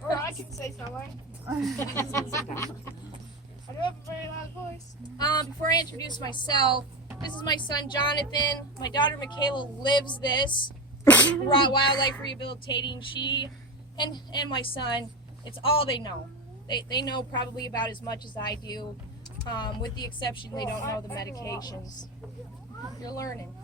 Or I can say something. I do have a very loud voice. Before I introduce myself, this is my son Jonathan. My daughter Michaela lives this. Wildlife rehabilitating. She and my son, it's all they know. They know probably about as much as I do, with the exception they don't know the medications. You're learning.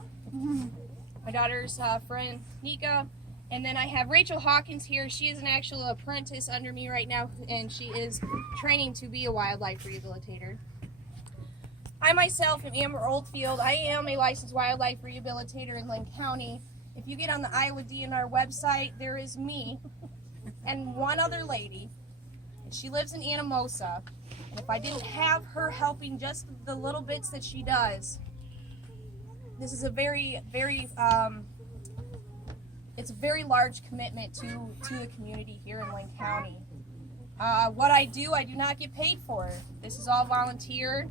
My daughter's friend Nika, and then I have Rachel Hawkins here. She is an actual apprentice under me right now, and she is training to be a wildlife rehabilitator. I myself am Amber Oldfield. I am a licensed wildlife rehabilitator in Linn County. If you get on the Iowa DNR website, there is me and one other lady, and she lives in Anamosa. And if I didn't have her helping just the little bits that she does, this is a very, it's a very large commitment to the community here in Linn County. What I do not get paid for. This is all volunteer.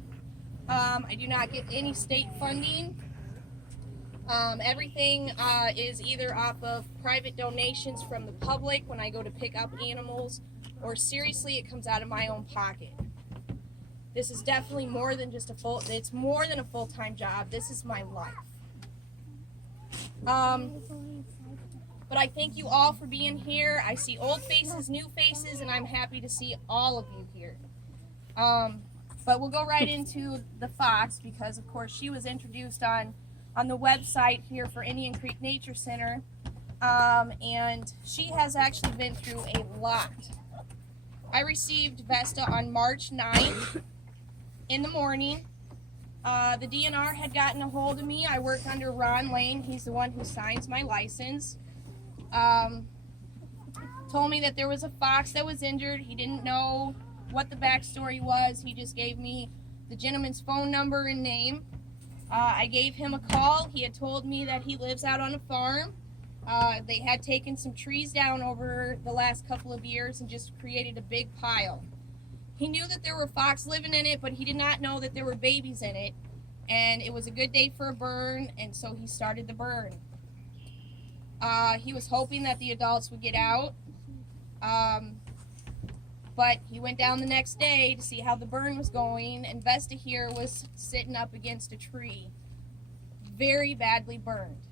I do not get any state funding. Everything is either off of private donations from the public when I go to pick up animals, or seriously, it comes out of my own pocket. This is definitely more than just it's more than a full-time job. This is my life. But I thank you all for being here. I see old faces, new faces, and I'm happy to see all of you here. But we'll go right into the fox, because of course she was introduced on the website here for Indian Creek Nature Center, and she has actually been through a lot. I received Vesta on March 9th in the morning. The DNR had gotten a hold of me. I work under Ron Lane. He's the one who signs my license. Told me that there was a fox that was injured. He didn't know what the backstory was. He just gave me the gentleman's phone number and name. I gave him a call. He had told me that he lives out on a farm. They had taken some trees down over the last couple of years and just created a big pile. He knew that there were fox living in it, but he did not know that there were babies in it. And it was a good day for a burn, and so he started the burn. He was hoping that the adults would get out. But he went down the next day to see how the burn was going, and Vesta here was sitting up against a tree, very badly burned.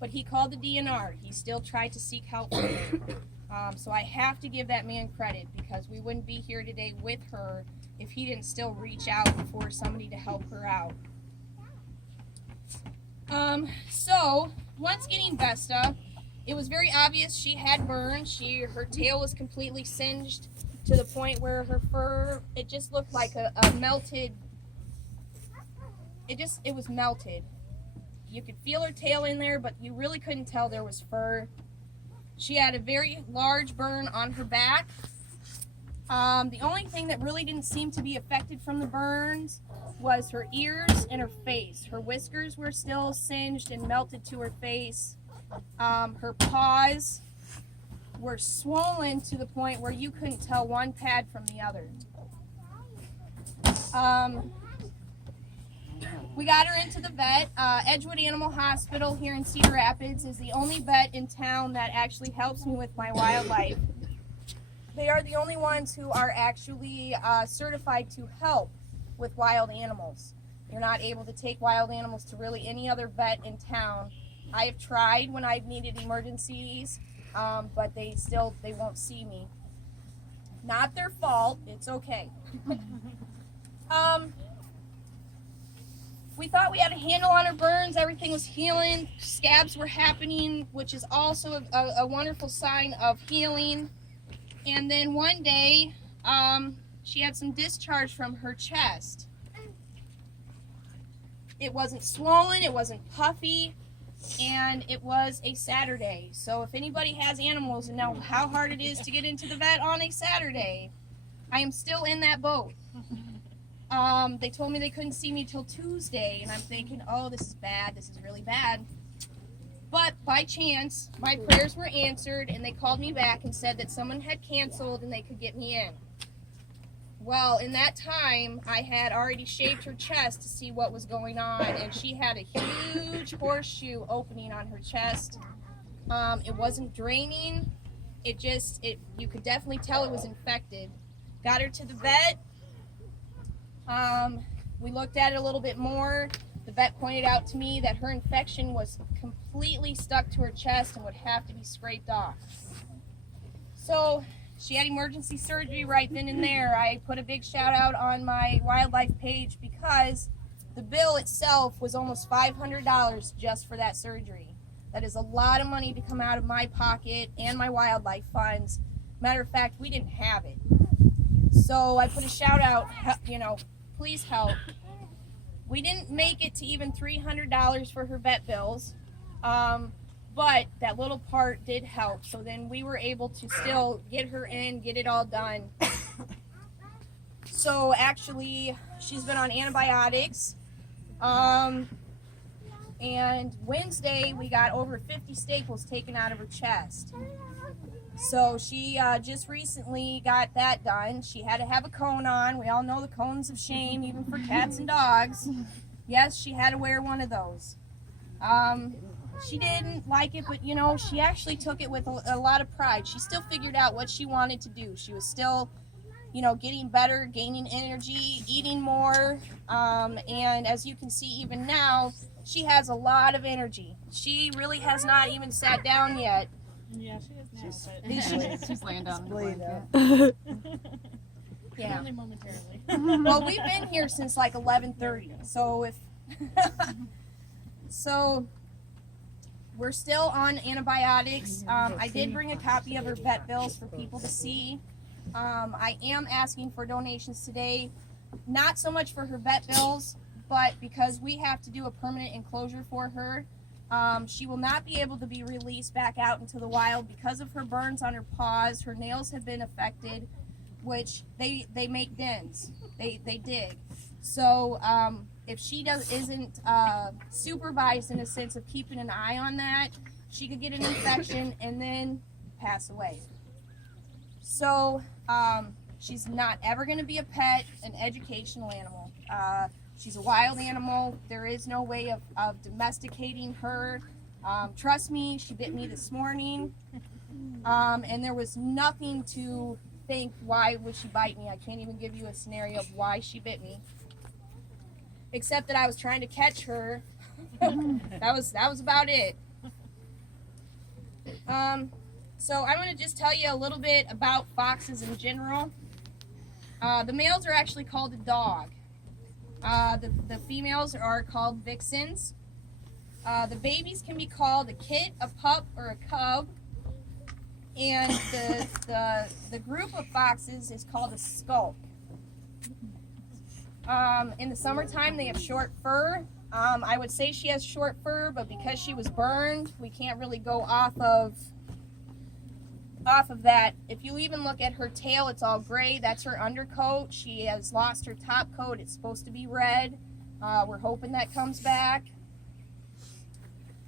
But he called the DNR. He still tried to seek help for me. So I have to give that man credit, because we wouldn't be here today with her if he didn't still reach out for somebody to help her out. So once getting Vesta, it was very obvious she had burns. Her tail was completely singed to the point where her fur, it just looked like a melted, it was melted. You could feel her tail in there, but you really couldn't tell there was fur. She had a very large burn on her back. The only thing that really didn't seem to be affected from the burns was her ears and her face. Her whiskers were still singed and melted to her face. Her paws were swollen to the point where you couldn't tell one pad from the other. We got her into the vet. Edgewood Animal Hospital here in Cedar Rapids is the only vet in town that actually helps me with my wildlife. They are the only ones who are actually certified to help with wild animals. You're not able to take wild animals to really any other vet in town. I have tried when I've needed emergencies, but they won't see me. Not their fault, it's okay. We thought we had a handle on her burns, everything was healing, scabs were happening, which is also a wonderful sign of healing. And then one day, she had some discharge from her chest. It wasn't swollen, it wasn't puffy, and it was a Saturday. So if anybody has animals and know how hard it is to get into the vet on a Saturday, I am still in that boat. They told me they couldn't see me till Tuesday, and I'm thinking, oh, this is bad, this is really bad. But by chance, my prayers were answered, and they called me back and said that someone had canceled and they could get me in. Well, in that time, I had already shaved her chest to see what was going on, and she had a huge horseshoe opening on her chest. It wasn't draining. you could definitely tell it was infected. Got her to the vet. We looked at it a little bit more. The vet pointed out to me that her infection was completely stuck to her chest and would have to be scraped off. So she had emergency surgery right then and there. I put a big shout out on my wildlife page because the bill itself was almost $500 just for that surgery. That is a lot of money to come out of my pocket and my wildlife funds. Matter of fact, we didn't have it. So I put a shout out, please help. We didn't make it to even $300 for her vet bills, but that little part did help. So then we were able to still get her in, get it all done. So actually, she's been on antibiotics. And Wednesday, we got over 50 staples taken out of her chest. So she just recently got that done. She had to have a cone on. We all know the cones of shame, even for cats and dogs. Yes, she had to wear one of those. She didn't like it, but she actually took it with a lot of pride. She still figured out what she wanted to do. She was still, getting better, gaining energy, eating more. And as you can see, even now, she has a lot of energy. She really has not even sat down yet. Yeah, she is She's laying down in the blanket. Yeah. Only momentarily. Well, we've been here since like 11:30, so so we're still on antibiotics. I did bring a copy of her vet bills for people to see. I am asking for donations today, not so much for her vet bills, but because we have to do a permanent enclosure for her. She will not be able to be released back out into the wild because of her burns on her paws. Her nails have been affected, which they make dens. They dig. So if she isn't supervised in a sense of keeping an eye on that, she could get an infection and then pass away. So she's not ever going to be a pet, an educational animal. She's a wild animal. There is no way of domesticating her. Trust me, she bit me this morning. And there was nothing to think, why would she bite me? I can't even give you a scenario of why she bit me. Except that I was trying to catch her. That was about it. So I'm going to just tell you a little bit about foxes in general. The males are actually called a dog. The females are called vixens. The babies can be called a kit, a pup, or a cub. And the group of foxes is called a skulk. In the summertime, they have short fur. I would say she has short fur, but because she was burned, we can't really go off of that. If you even look at her tail, it's all gray. That's her undercoat. She has lost her top coat. It's supposed to be red. We're hoping that comes back.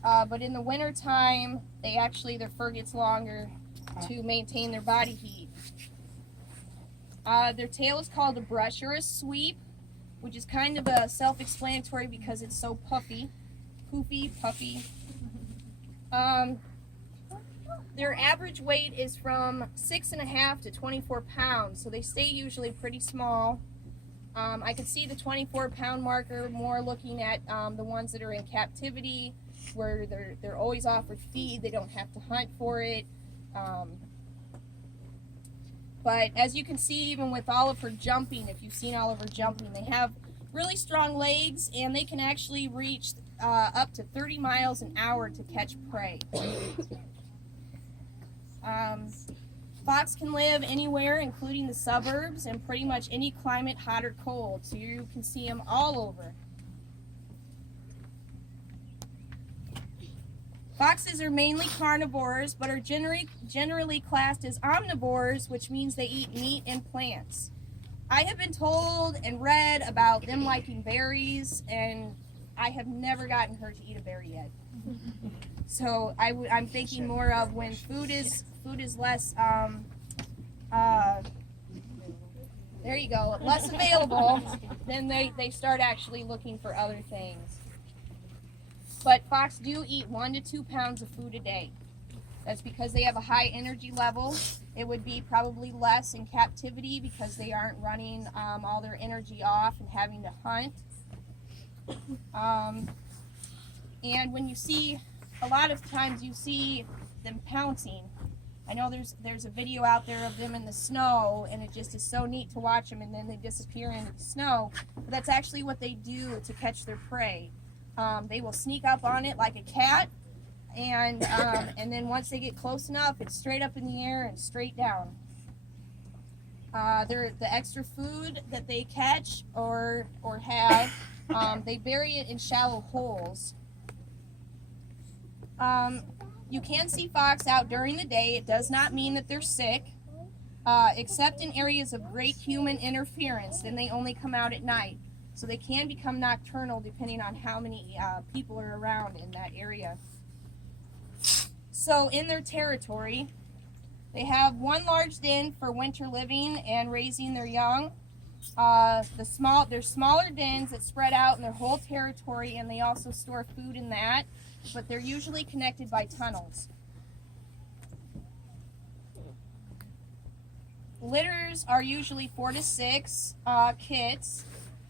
But in the winter time, their fur gets longer to maintain their body heat. Their tail is called a brush or a sweep, which is kind of a self-explanatory because it's so puffy. Poofy, puffy. Their average weight is from 6.5 to 24 pounds, so they stay usually pretty small. I can see the 24-pound marker more looking at the ones that are in captivity, where they're always offered feed. They don't have to hunt for it. But as you can see, even with all of her jumping, if you've seen all of her jumping, they have really strong legs, and they can actually reach up to 30 miles an hour to catch prey. Fox can live anywhere, including the suburbs, and pretty much any climate, hot or cold, so you can see them all over. Foxes are mainly carnivores, but are generally classed as omnivores, which means they eat meat and plants. I have been told and read about them liking berries, and I have never gotten her to eat a berry yet. So I'm thinking more of when food is less there you go, less available, then they start actually looking for other things. But fox do eat 1 to 2 pounds of food a day. That's because they have a high energy level. It would be probably less in captivity because they aren't running all their energy off and having to hunt. And when you see, a lot of times you see them pouncing. I know there's a video out there of them in the snow, and it just is so neat to watch them, and then they disappear into the snow. But that's actually what they do to catch their prey. They will sneak up on it like a cat, and then once they get close enough, it's straight up in the air and straight down. The extra food that they catch or have, they bury it in shallow holes. You can see fox out during the day. It does not mean that they're sick, except in areas of great human interference. Then they only come out at night. So they can become nocturnal depending on how many people are around in that area. So in their territory, they have one large den for winter living and raising their young. There's smaller dens that spread out in their whole territory, and they also store food in that, but they're usually connected by tunnels. Litters are usually 4 to 6 kits.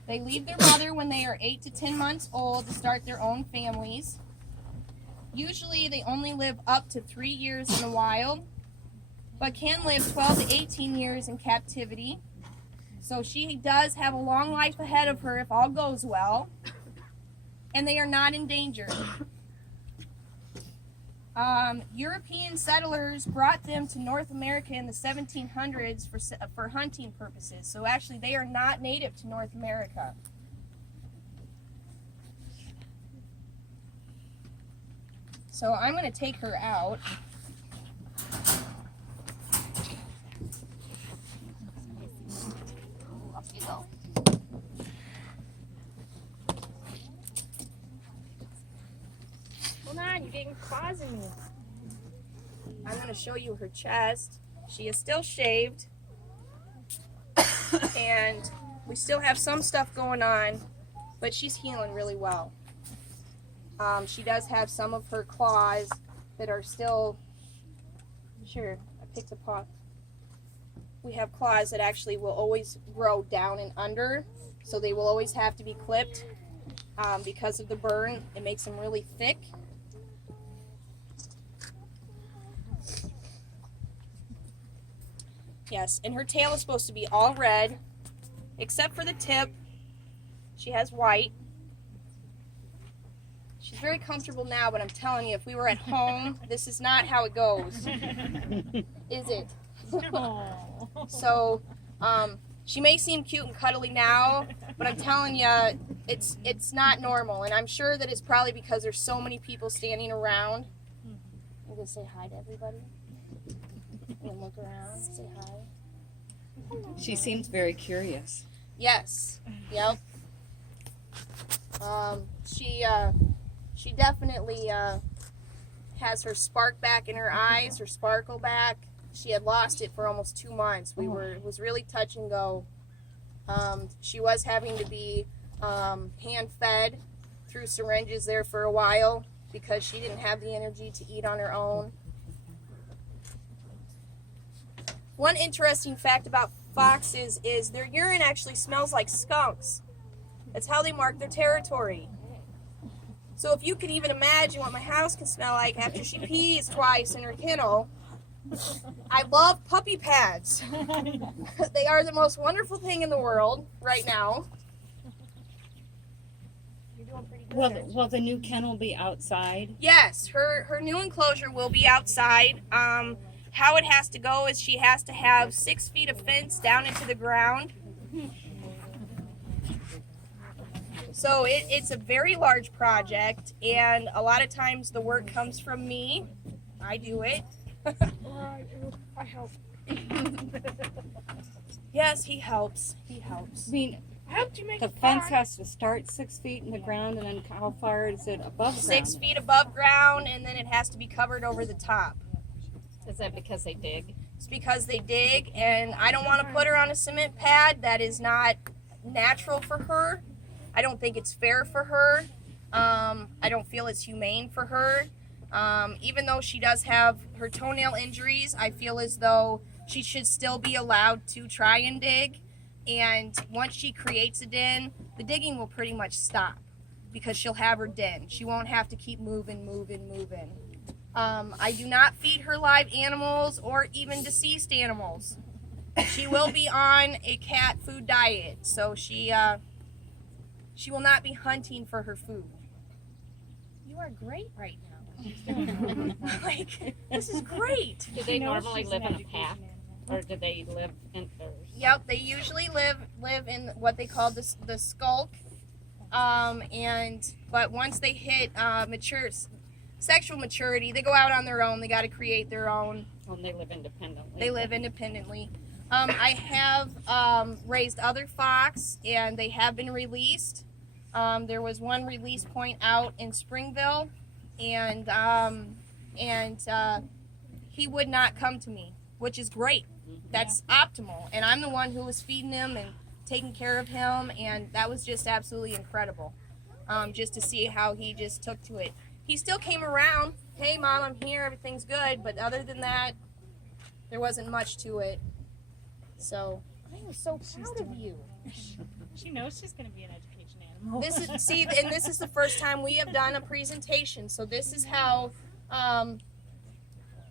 They leave their mother when they are 8 to 10 months old to start their own families. Usually they only live up to 3 years in the wild, but can live 12 to 18 years in captivity. So she does have a long life ahead of her if all goes well, and they are not endangered. European settlers brought them to North America in the 1700s for hunting purposes. So actually they are not native to North America. So I'm going to take her out. Off you go. Hold on, you're getting claws in me. I'm going to show you her chest. She is still shaved. And we still have some stuff going on, but she's healing really well. She does have some of her claws that are still, sure, I picked a paw. We have claws that actually will always grow down and under, so they will always have to be clipped because of the burn. It makes them really thick. Yes, and her tail is supposed to be all red, except for the tip. She has white. She's very comfortable now, but I'm telling you, if we were at home, this is not how it goes. Is it? So, she may seem cute and cuddly now, but I'm telling you, it's not normal. And I'm sure that it's probably because there's so many people standing around. I'm going to say hi to everybody. And look around, say hi. She seems very curious. Yes. Yep. She definitely has her spark back in her eyes, her sparkle back. She had lost it for almost 2 months. It was really touch and go. She was having to be hand fed through syringes there for a while because she didn't have the energy to eat on her own. One interesting fact about foxes is their urine actually smells like skunks. That's how they mark their territory. So if you can even imagine what my house can smell like after she pees twice in her kennel, I love puppy pads. They are the most wonderful thing in the world right now. You're doing pretty good. Will the new kennel be outside? Yes, her new enclosure will be outside. How it has to go is she has to have 6 feet of fence down into the ground. So it's a very large project, and a lot of times the work comes from me. I do it. I help. Yes, he helps. He helps. I mean, I helped you make the a fence pond. has to start 6 feet in the ground, and then how far is it above ground? 6 feet above ground, and then it has to be covered over the top. Is that because they dig? It's because they dig, and I don't want to put her on a cement pad. That is not natural for her. I don't think it's fair for her. I don't feel it's humane for her. Even though she does have her toenail injuries, I feel as though she should still be allowed to try and dig. And once she creates a den, the digging will pretty much stop because she'll have her den. She won't have to keep moving. I do not feed her live animals or even deceased animals. She will be on a cat food diet, so she will not be hunting for her food. You are great right now. Like, this is great. Do they normally live in a pack, or do they live in pairs? Yep, they usually live in what they call the skulk. But once they hit sexual maturity, they go out on their own. They got to create their own. Oh, they live independently. They live independently. I have raised other fox, and they have been released. There was one release point out in Springville, and he would not come to me, which is great. That's optimal, and I'm the one who was feeding him and taking care of him, and that was just absolutely incredible. Just to see how he just took to it. He still came around. Hey, Mom, I'm here. Everything's good. But other than that, there wasn't much to it. So I am so proud of you. She knows she's going to be an education animal. This is the first time we have done a presentation. So this is how,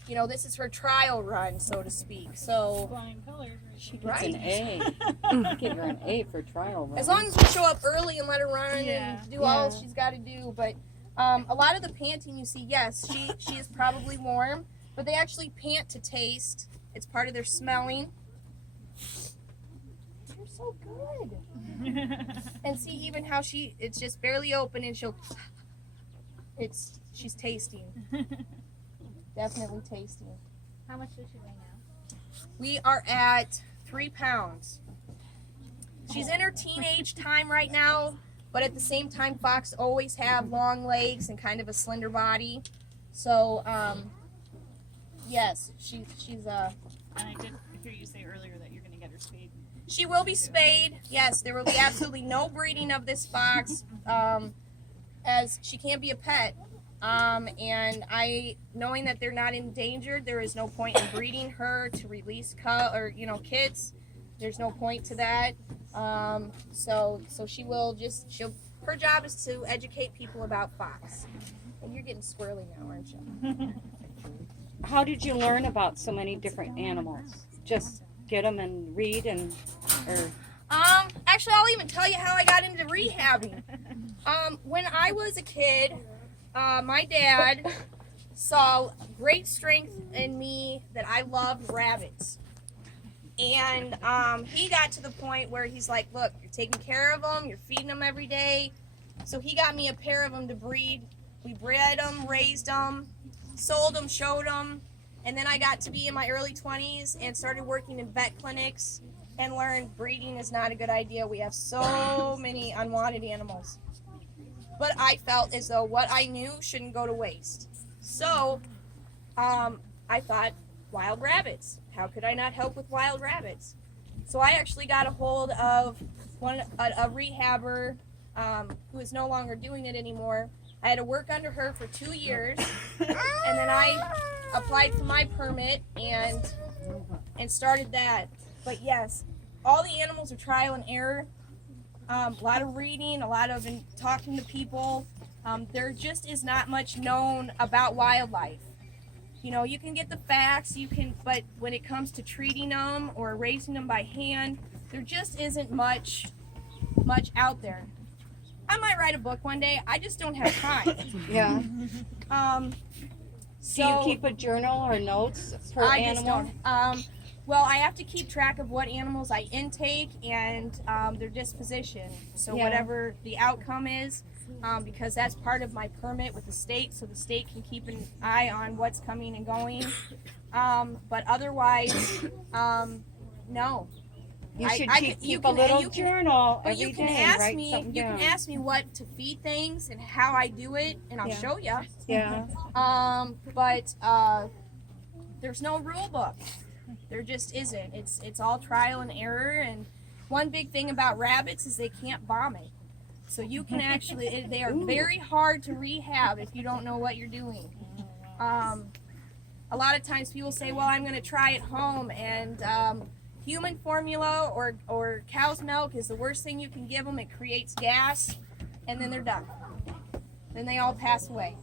this is her trial run, so to speak. So Flying colors. She gets an A. Give her an A for trial run. as long as we show up early and let her run Yeah. and do all she's got to do. But a lot of the panting you see, yes, she is probably warm, but they actually pant to taste. It's part of their smelling. You're so good. And see even how it's just barely open and she's tasting. Definitely tasting. How much does she weigh now? We are at 3 pounds. She's in her teenage time right now, but at the same time, fox always have long legs and kind of a slender body. So, yes, she's And I did hear you say earlier that you're going to get her spayed. She will be spayed. Yes, there will be absolutely no breeding of this fox, as she can't be a pet. And knowing that they're not endangered, there is no point in breeding her to release kids. There's no point to that. So her job is to educate people about fox. And you're getting squirrely now, aren't you? How did you learn about so many different animals? Just get them and read Actually, I'll even tell you how I got into rehabbing. When I was a kid, my dad saw great strength in me that I loved rabbits. And he got to the point where he's like, look, you're taking care of them, you're feeding them every day. So he got me a pair of them to breed. We bred them, raised them, sold them, showed them. And then I got to be in my early 20s and started working in vet clinics and learned breeding is not a good idea. We have so many unwanted animals. But I felt as though what I knew shouldn't go to waste. So I thought, wild rabbits. How could I not help with wild rabbits? So I actually got a hold of a rehabber who is no longer doing it anymore. I had to work under her for 2 years, and then I applied for my permit and started that. But yes, all the animals are trial and error. A lot of reading, a lot of talking to people. There just is not much known about wildlife. You can get the facts, but when it comes to treating them or raising them by hand, there just isn't much out there. I might write a book one day. I just don't have time. Yeah. So Do you keep a journal or notes per I animal? just don't. Well, I have to keep track of what animals I intake and their disposition. So Yeah. whatever the outcome is, because that's part of my permit with the state, so the state can keep an eye on what's coming and going. But otherwise, no. You should you keep can- a little you can- journal But every you can day. ask Write me. something You down. can ask me what to feed things and how I do it, and I'll Yeah. show you. Yeah. But there's no rule book. There just isn't. It's all trial and error. And one big thing about rabbits is they can't vomit. So you can actually, they are very hard to rehab if you don't know what you're doing. A lot of times people say, well, I'm going to try at home, and human formula or cow's milk is the worst thing you can give them. It creates gas, and then they're done. Then they all pass away.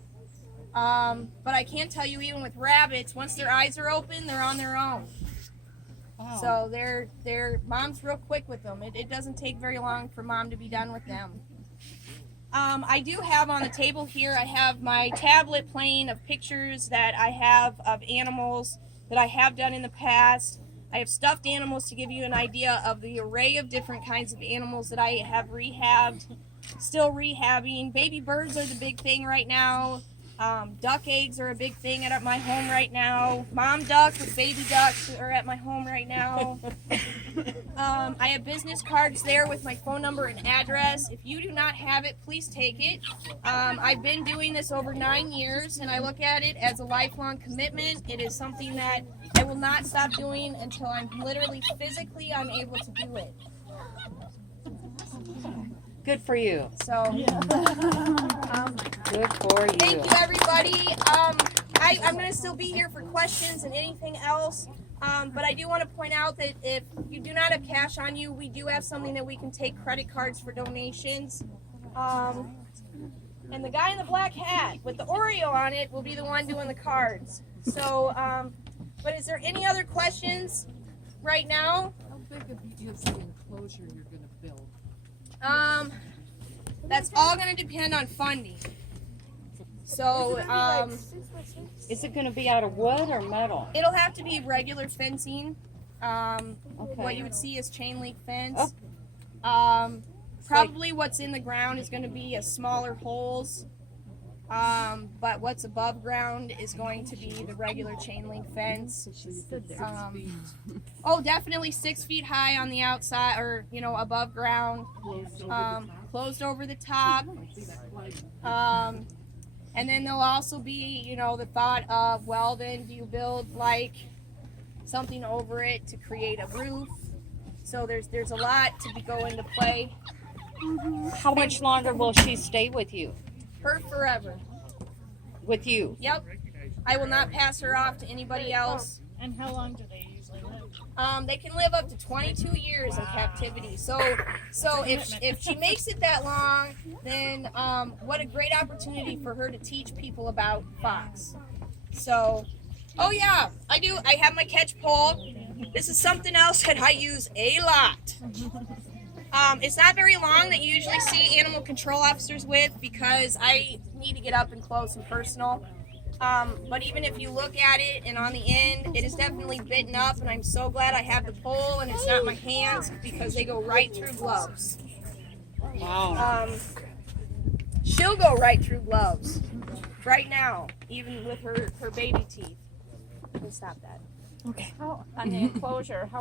But I can tell you, even with rabbits, once their eyes are open, they're on their own. Wow. So they're mom's real quick with them. It doesn't take very long for mom to be done with them. I do have on the table here, I have my tablet playing of pictures that I have of animals that I have done in the past. I have stuffed animals to give you an idea of the array of different kinds of animals that I have rehabbed, still rehabbing. Baby birds are the big thing right now. Duck eggs are a big thing at my home right now. Mom duck with baby ducks are at my home right now. I have business cards there with my phone number and address. If you do not have it, please take it. I've been doing this over 9 years, and I look at it as a lifelong commitment. It is something that I will not stop doing until I'm literally physically unable to do it. Good for you. So, Good for you. thank you, everybody. I'm going to still be here for questions and anything else. But I do want to point out that if you do not have cash on you, we do have something that we can take credit cards for donations. And the guy in the black hat with the Oreo on it will be the one doing the cards. So, but is there any other questions right now? How big is the enclosure you're going to build? That's all going to depend on funding. So, Is it going to be out of wood or metal? it'll have to be regular fencing. Okay. What you would see is chain link fence. Probably what's in the ground is going to be a smaller holes. But what's above ground is going to be the regular chain link fence. Oh, definitely 6 feet high on the outside, or above ground. Closed over the top. And then there'll also be, the thought of, well, then do you build like something over it to create a roof? So there's a lot to go into play. How much longer will she stay with you? Her forever. With you? Yep. I will not pass her off to anybody else. And how long do they usually live? They can live up to 22 years in captivity. So if she makes it that long, then what a great opportunity for her to teach people about fox. So, oh yeah, I do. I have my catch pole. This is something else that I use a lot. It's not very long that you usually see animal control officers with because I need to get up and close and personal. But even if you look at it and on the end, it is definitely bitten up, and I'm so glad I have the pole and it's not my hands because they go right through gloves. Wow. She'll go right through gloves right now, even with her baby teeth. Let me stop that. On the enclosure, how